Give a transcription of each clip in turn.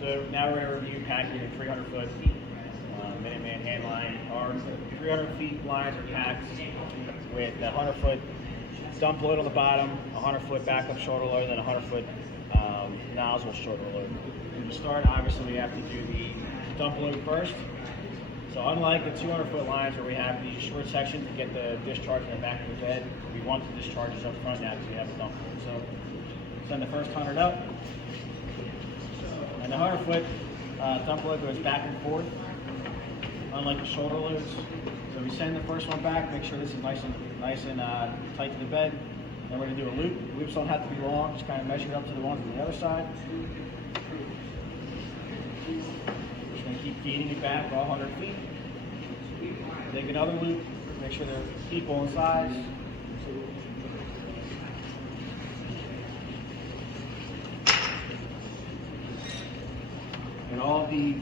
So now we're going to review packing a 300-foot Minuteman hand line. Our 300 feet lines are packed with a 100-foot dump load on the bottom, a 100-foot backup shoulder load, and a 100-foot nozzle shoulder load. And to start, obviously, we have to do the dump load first. So unlike the 200-foot lines where we have the short section to get the discharge in the back of the bed, we want the discharges up front now because we have the dump load. So send the first 100 up. And the 100-foot dump load goes back and forth, unlike the shoulder loads. So we send the first one back, make sure this is nice and tight to the bed. Then we're going to do a loop. Loops don't have to be long, just kind of measure it up to the ones on the other side. Just going to keep feeding it back all 100 feet. Take another loop, make sure they're equal in size. And all the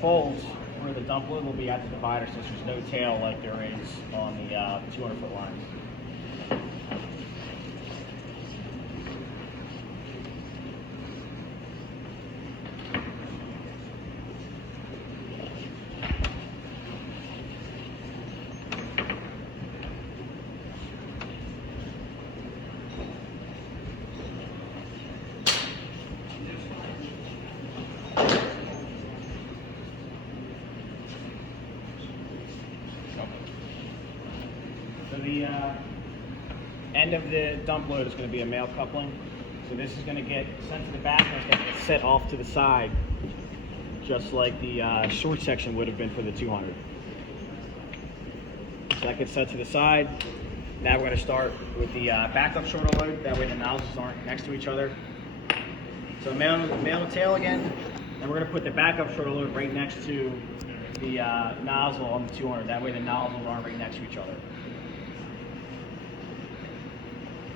folds where the dump load will be at the divider, since there's no tail like there is on the 200-foot lines. So the end of the dump load is going to be a male coupling. So this is going to get sent to the back and it's going to get set off to the side, just like the short section would have been for the 200. So that gets set to the side. Now we're going to start with the backup shoulder load. That way the nozzles aren't next to each other. So male and tail again. And we're going to put the backup shoulder load right next to the nozzle on the 200. That way the nozzles aren't right next to each other.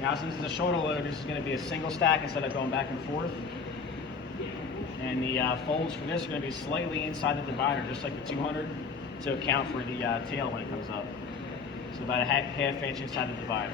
Now since it's a shoulder load, this is going to be a single stack instead of going back and forth. And the folds for this are going to be slightly inside the divider, just like the 200, to account for the tail when it comes up. So about a half inch inside the divider.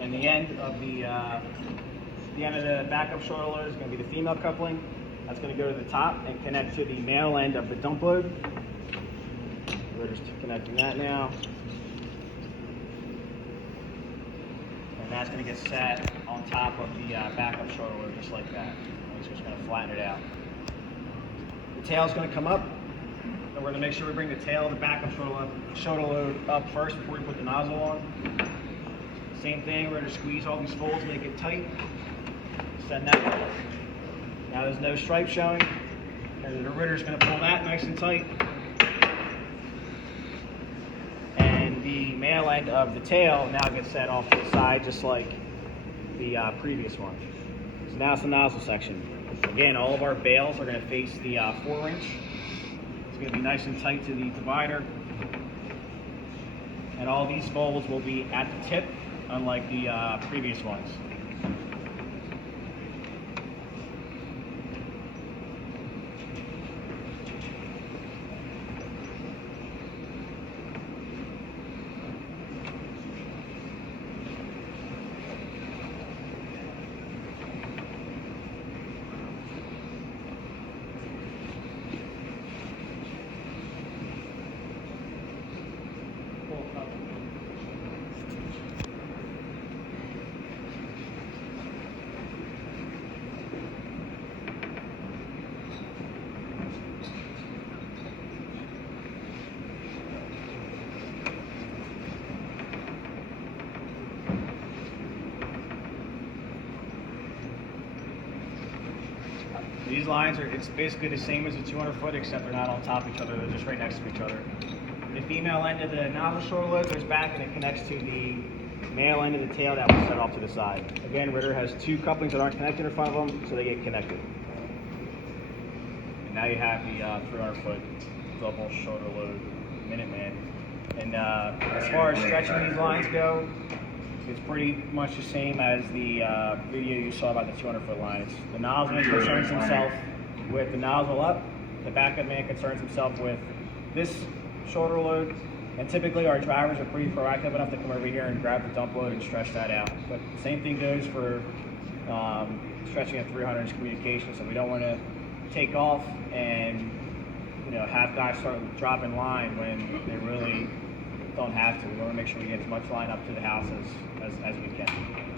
And the end of the backup shoulder load is going to be the female coupling. That's going to go to the top and connect to the male end of the dump load. We're just connecting that now. And that's going to get set on top of the backup shoulder load just like that. And it's just going to flatten it out. The tail is going to come up. And we're going to make sure we bring the tail of the backup shoulder load up first before we put the nozzle on. Same thing, we're going to squeeze all these folds, make it tight. Send that up. Now there's no stripe showing. And the ritter's going to pull that nice and tight. And the male end of the tail now gets set off to the side just like the previous one. So now it's the nozzle section. Again, all of our bales are going to face the 4-inch. It's going to be nice and tight to the divider. And all these folds will be at the tip, unlike the previous ones. lines it's basically the same as a 200 foot, except they're not on top of each other, they're just right next to each other. The female end of the nozzle shoulder load goes back and it connects to the male end of the tail that was set off to the side. Again, Ritter has two couplings that aren't connected in front of them, so they get connected. And now you have the 300 foot double shoulder load Minuteman. And as far as stretching these lines go, it's pretty much the same as the video you saw about the 200 foot lines. The nozzleman concerns himself with the nozzle up, the backup man concerns himself with this shoulder load, and typically our drivers are pretty proactive enough to come over here and grab the dump load and stretch that out. But the same thing goes for stretching at 300 inch communication, so we don't want to take off and have guys start dropping line when they really don't have to. We want to make sure we get as much line up to the house as we can.